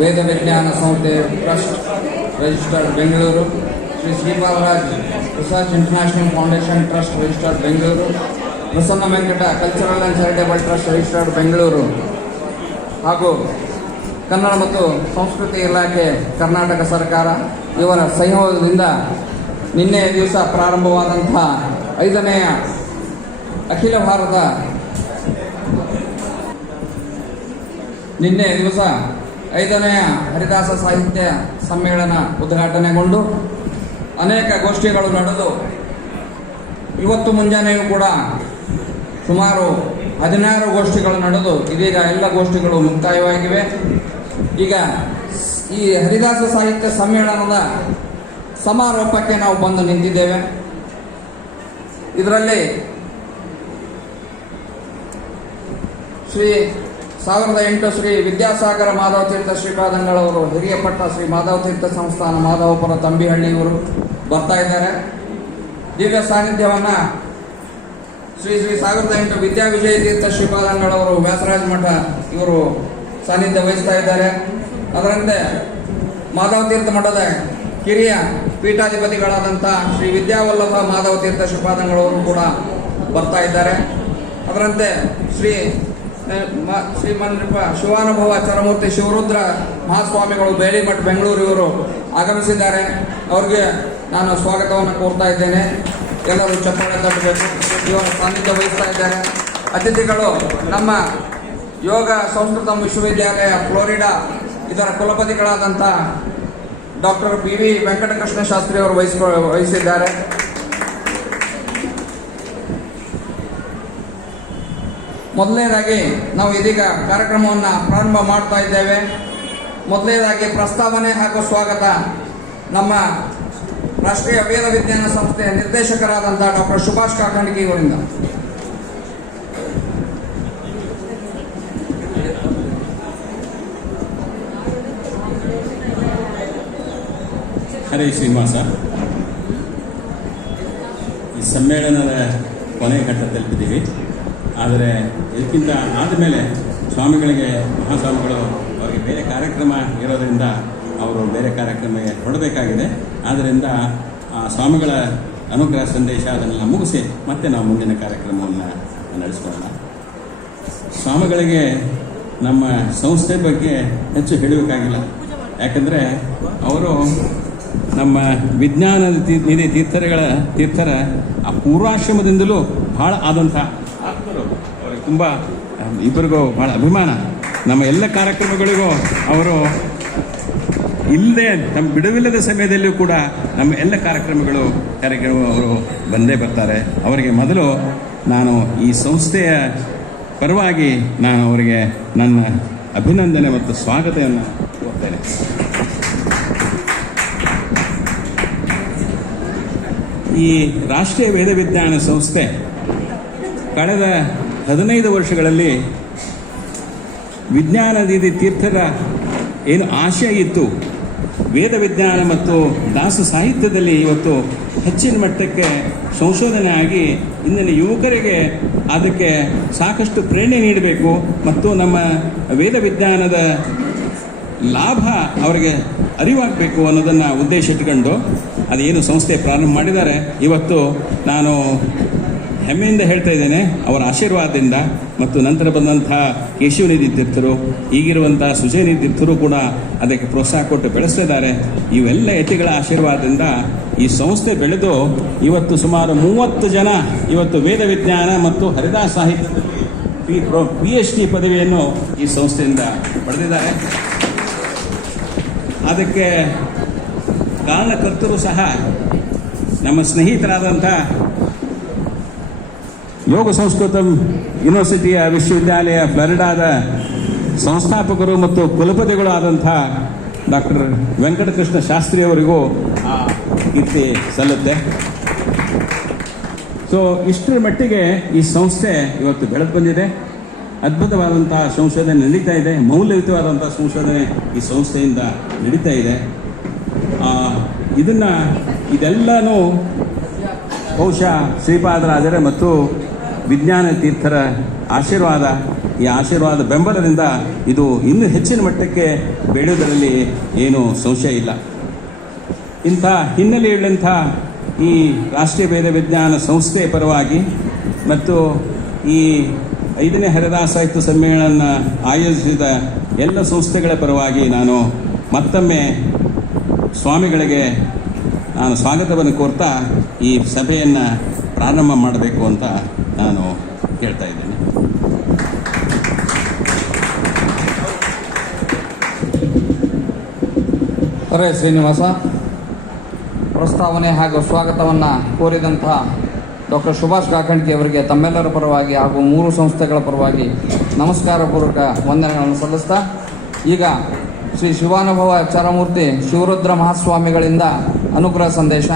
Veda Vijnana Samsthe trust registered Bengaluru, Shri Shripadaraj research international foundation trust registered Bengaluru, Prasanna Venkata cultural and charitable trust registered Bengaluru ಹಾಗೂ ಕನ್ನಡ ಮತ್ತು ಸಂಸ್ಕೃತಿ ಇಲಾಖೆ ಕರ್ನಾಟಕ ಸರ್ಕಾರ ಇವರ ಸಹಯೋಗದಿಂದ ನಿನ್ನೆ ದಿವಸ ಪ್ರಾರಂಭವಾದಂಥ 5ನೇ ಅಖಿಲ ಭಾರತ ನಿನ್ನೆ ದಿವಸ 5ನೇ ಹರಿದಾಸ ಸಾಹಿತ್ಯ ಸಮ್ಮೇಳನ ಉದ್ಘಾಟನೆಗೊಂಡು ಅನೇಕ ಗೋಷ್ಠಿಗಳು ನಡೆದು ಇವತ್ತು ಮುಂಜಾನೆಯೂ ಕೂಡ ಸುಮಾರು 16 ಗೋಷ್ಠಿಗಳು ನಡೆದು ಇದೀಗ ಎಲ್ಲ ಗೋಷ್ಠಿಗಳು ಮುಕ್ತಾಯವಾಗಿವೆ. ಈಗ ಈ ಹರಿದಾಸ ಸಾಹಿತ್ಯ ಸಮ್ಮೇಳನದ ಸಮಾರೋಪಕ್ಕೆ ನಾವು ಬಂದು ನಿಂತಿದ್ದೇವೆ. ಇದರಲ್ಲಿ 1008 ಶ್ರೀ ವಿದ್ಯಾಸಾಗರ ಮಾಧವ ತೀರ್ಥ ಶ್ರೀಪಾದಂಗಳವರು, ಹಿರಿಯ ಪಟ್ಟ ಶ್ರೀ ಮಾಧವ ತೀರ್ಥ ಸಂಸ್ಥಾನ ಮಾಧವಪುರ ತಂಬಿಹಳ್ಳಿ ಇವರು ಬರ್ತಾ ಇದ್ದಾರೆ. ದಿವ್ಯ ಸಾನ್ನಿಧ್ಯವನ್ನು ಶ್ರೀ 1008 ವಿದ್ಯಾವಿಜಯ ತೀರ್ಥ ಶ್ರೀಪಾದಂಗಳವರು ವ್ಯಾಸರಾಜ ಮಠ ಇವರು ಸಾನ್ನಿಧ್ಯ ವಹಿಸ್ತಾ ಇದ್ದಾರೆ. ಅದರಂತೆ ಮಾಧವ ತೀರ್ಥ ಮಠದ ಕಿರಿಯ ಪೀಠಾಧಿಪತಿಗಳಾದಂಥ ಶ್ರೀ ವಿದ್ಯಾವಲ್ಲಭ ಮಾಧವ ತೀರ್ಥ ಶ್ರೀಪಾದಂಗಳವರು ಕೂಡ ಬರ್ತಾ ಇದ್ದಾರೆ. ಅದರಂತೆ ಶ್ರೀಮನ್ರಿಪ ಶಿವಾನುಭವ ಚರಮೂರ್ತಿ ಶಿವರುದ್ರ ಮಹಾಸ್ವಾಮಿಗಳು ಬೇಡಿಮಠ ಬೆಂಗಳೂರು ಇವರು ಆಗಮಿಸಿದ್ದಾರೆ. ಅವರಿಗೆ ನಾನು ಸ್ವಾಗತವನ್ನು ಕೋರ್ತಾ ಇದ್ದೇನೆ. ಎಲ್ಲರೂ ಚಪ್ಪಾಳೆ ತಟ್ಟಬೇಕು. ಇವರ ಸಾನ್ನಿಧ್ಯ ವಹಿಸ್ತಾ ಇದ್ದಾರೆ. ಅತಿಥಿಗಳು ನಮ್ಮ ಯೋಗ ಸಂಸ್ಕೃತ ವಿಶ್ವವಿದ್ಯಾಲಯ ಫ್ಲೋರಿಡಾ ಇದರ ಕುಲಪತಿಗಳಾದಂಥ ಡಾಕ್ಟರ್ PV ವೆಂಕಟಕೃಷ್ಣ ಶಾಸ್ತ್ರಿ ಅವರು ವಹಿಸಿದ್ದಾರೆ. ಮೊದಲನೇದಾಗಿ ನಾವು ಇದೀಗ ಕಾರ್ಯಕ್ರಮವನ್ನು ಪ್ರಾರಂಭ ಮಾಡ್ತಾ ಇದ್ದೇವೆ. ಮೊದಲನೇದಾಗಿ ಪ್ರಸ್ತಾವನೆ ಹಾಗೂ ಸ್ವಾಗತ ನಮ್ಮ ರಾಷ್ಟ್ರೀಯ ವೇದ ವಿಜ್ಞಾನ ಸಂಸ್ಥೆಯ ನಿರ್ದೇಶಕರಾದಂಥ ಡಾಕ್ಟರ್ ಸುಭಾಷ್ ಕಾಕಂಡ್ಗಿ ಅವರಿಂದ. ಹರೇ ಶ್ರೀನಿವಾಸ. ಈ ಸಮ್ಮೇಳನದ ಕೊನೆ ಘಟ್ಟ ತಲುಪಿದ್ದೀವಿ. ಆದರೆ ಇದಕ್ಕಿಂತ ಆದಮೇಲೆ ಸ್ವಾಮಿಗಳಿಗೆ, ಮಹಾಸ್ವಾಮಿಗಳು ಅವರಿಗೆ ಬೇರೆ ಕಾರ್ಯಕ್ರಮ ಇರೋದರಿಂದ ಅವರು ಬೇರೆ ಕಾರ್ಯಕ್ರಮಕ್ಕೆ ಹೊರಡಬೇಕಾಗಿದೆ. ಆದ್ದರಿಂದ ಆ ಸ್ವಾಮಿಗಳ ಅನುಗ್ರಹ ಸಂದೇಶ ಅದನ್ನೆಲ್ಲ ಮುಗಿಸಿ ಮತ್ತೆ ನಾವು ಮುಂದಿನ ಕಾರ್ಯಕ್ರಮವನ್ನು ನಡೆಸ್ಕೊಳ್ಳೋಣ. ಸ್ವಾಮಿಗಳಿಗೆ ನಮ್ಮ ಸಂಸ್ಥೆ ಬಗ್ಗೆ ಹೆಚ್ಚು ಹೇಳಬೇಕಾಗಿಲ್ಲ. ಯಾಕಂದರೆ ಅವರು ನಮ್ಮ ವಿಜ್ಞಾನ ನಿಧಿ ತೀರ್ಥರ ಆ ಪೂರ್ವಾಶ್ರಮದಿಂದಲೂ ಭಾಳ ಆದಂಥ ಆತ್ಮರು. ಅವರಿಗೆ ತುಂಬ ಇಬ್ಬರಿಗೂ ಭಾಳ ಅಭಿಮಾನ. ನಮ್ಮ ಎಲ್ಲ ಕಾರ್ಯಕ್ರಮಗಳಿಗೂ ಅವರು ಇಲ್ಲದೆ ನಮ್ಮ ಬಿಡುವಿಲ್ಲದ ಸಮಯದಲ್ಲಿಯೂ ಕೂಡ ನಮ್ಮ ಎಲ್ಲ ಕಾರ್ಯಕ್ರಮ ಅವರು ಬಂದೇ ಬರ್ತಾರೆ. ಅವರಿಗೆ ಮೊದಲು ನಾನು ಈ ಸಂಸ್ಥೆಯ ಪರವಾಗಿ ನಾನು ಅವರಿಗೆ ನನ್ನ ಅಭಿನಂದನೆ ಮತ್ತು ಸ್ವಾಗತವನ್ನು ಕೋರ್ತೇನೆ. ಈ ರಾಷ್ಟ್ರೀಯ ವೇದ ವಿಜ್ಞಾನ ಸಂಸ್ಥೆ ಕಳೆದ 15 ವರ್ಷಗಳಲ್ಲಿ ವಿಜ್ಞಾನ ನಿಧಿ ತೀರ್ಥರ ಏನು ಆಶಯ ಇತ್ತು, ವೇದ ವಿಜ್ಞಾನ ಮತ್ತು ದಾಸ ಸಾಹಿತ್ಯದಲ್ಲಿ ಇವತ್ತು ಹೆಚ್ಚಿನ ಮಟ್ಟಕ್ಕೆ ಸಂಶೋಧನೆ ಆಗಿ ಇಂದಿನ ಯುವಕರಿಗೆ ಅದಕ್ಕೆ ಸಾಕಷ್ಟು ಪ್ರೇರಣೆ ನೀಡಬೇಕು ಮತ್ತು ನಮ್ಮ ವೇದ ವಿಜ್ಞಾನದ ಲಾಭ ಅವರಿಗೆ ಅರಿವಾಗಬೇಕು ಅನ್ನೋದನ್ನು ಉದ್ದೇಶ ಇಟ್ಕೊಂಡು ಅದೇನು ಸಂಸ್ಥೆ ಪ್ರಾರಂಭ ಮಾಡಿದ್ದಾರೆ. ಇವತ್ತು ನಾನು ಹೆಮ್ಮೆಯಿಂದ ಹೇಳ್ತಾ ಇದ್ದೇನೆ, ಅವರ ಆಶೀರ್ವಾದದಿಂದ ಮತ್ತು ನಂತರ ಬಂದಂಥ ಕೇಶವನಿಧಿ ತೀರ್ಥರು, ಈಗಿರುವಂಥ ಸುಜಯನಿಧಿ ತೀರ್ಥರು ಕೂಡ ಅದಕ್ಕೆ ಪ್ರೋತ್ಸಾಹ ಕೊಟ್ಟು ಬೆಳೆಸ್ತಿದ್ದಾರೆ. ಇವೆಲ್ಲ ಯತಿಗಳ ಆಶೀರ್ವಾದದಿಂದ ಈ ಸಂಸ್ಥೆ ಬೆಳೆದು ಇವತ್ತು ಸುಮಾರು 30 ಜನ ಇವತ್ತು ವೇದ ವಿಜ್ಞಾನ ಮತ್ತು ಹರಿದಾಸ ಸಾಹಿತ್ಯದಲ್ಲಿ PhD ಪದವಿಯನ್ನು ಈ ಸಂಸ್ಥೆಯಿಂದ ಪಡೆದಿದ್ದಾರೆ. ಅದಕ್ಕೆ ಕಾರಣಕರ್ತರು ಸಹ ನಮ್ಮ ಸ್ನೇಹಿತರಾದಂಥ ಯೋಗ ಸಂಸ್ಕೃತ ಯೂನಿವರ್ಸಿಟಿಯ ವಿಶ್ವವಿದ್ಯಾಲಯ ಫ್ಲೋರಿಡಾದ ಸಂಸ್ಥಾಪಕರು ಮತ್ತು ಕುಲಪತಿಗಳು ಆದಂಥ ಡಾಕ್ಟರ್ ವೆಂಕಟಕೃಷ್ಣ ಶಾಸ್ತ್ರಿಯವರಿಗೂ ಆ ಕೀರ್ತಿ ಸಲ್ಲುತ್ತೆ. ಸೊ ಇಷ್ಟರ ಮಟ್ಟಿಗೆ ಈ ಸಂಸ್ಥೆ ಇವತ್ತು ಬೆಳೆದು ಬಂದಿದೆ. ಅದ್ಭುತವಾದಂಥ ಸಂಶೋಧನೆ ನಡೀತಾ ಇದೆ. ಮೌಲ್ಯಯುತವಾದಂಥ ಸಂಶೋಧನೆ ಈ ಸಂಸ್ಥೆಯಿಂದ ನಡೀತಾ ಇದೆ. ಇದೆಲ್ಲನೂ ಬಹುಶಃ ಶ್ರೀಪಾದರಾಜರ ಮತ್ತು ವಿಜ್ಞಾನ ತೀರ್ಥರ ಆಶೀರ್ವಾದ ಈ ಆಶೀರ್ವಾದ ಬೆಂಬಲದಿಂದ ಇದು ಇನ್ನೂ ಹೆಚ್ಚಿನ ಮಟ್ಟಕ್ಕೆ ಬೆಳೆಯುವುದರಲ್ಲಿ ಏನೂ ಸಂಶಯ ಇಲ್ಲ. ಇಂಥ ಹಿನ್ನೆಲೆಯುಳ್ಳಂಥ ಈ ರಾಷ್ಟ್ರೀಯ ವೇದ ವಿಜ್ಞಾನ ಸಂಸ್ಥೆ ಪರವಾಗಿ ಮತ್ತು ಈ 5ನೇ ಹರಿದಾಸ ಸಾಹಿತ್ಯ ಸಮ್ಮೇಳನ ಆಯೋಜಿಸಿದ ಎಲ್ಲ ಸಂಸ್ಥೆಗಳ ಪರವಾಗಿ ನಾನು ಮತ್ತೊಮ್ಮೆ ಸ್ವಾಮಿಗಳಿಗೆ ನಾನು ಸ್ವಾಗತವನ್ನು ಕೋರ್ತಾ ಈ ಸಭೆಯನ್ನು ಪ್ರಾರಂಭ ಮಾಡಬೇಕು ಅಂತ ನಾನು ಕೇಳ್ತಾ ಇದ್ದೇನೆ. ಅರೆ ಶ್ರೀನಿವಾಸ, ಪ್ರಸ್ತಾವನೆ ಹಾಗೂ ಸ್ವಾಗತವನ್ನು ಕೋರಿದಂಥ ಡಾಕ್ಟರ್ ಸುಭಾಷ್ ಕಾಕಂಡ್ಕಿ ಅವರಿಗೆ ತಮ್ಮೆಲ್ಲರ ಪರವಾಗಿ ಹಾಗೂ 3 ಸಂಸ್ಥೆಗಳ ಪರವಾಗಿ ನಮಸ್ಕಾರಪೂರ್ವಕ ವಂದನೆಗಳನ್ನು ಸಲ್ಲಿಸ್ತಾ, ಈಗ ಶ್ರೀ ಶಿವಾನುಭವ ಚರಮೂರ್ತಿ ಶಿವರುದ್ರ ಮಹಾಸ್ವಾಮಿಗಳಿಂದ ಅನುಗ್ರಹ ಸಂದೇಶ.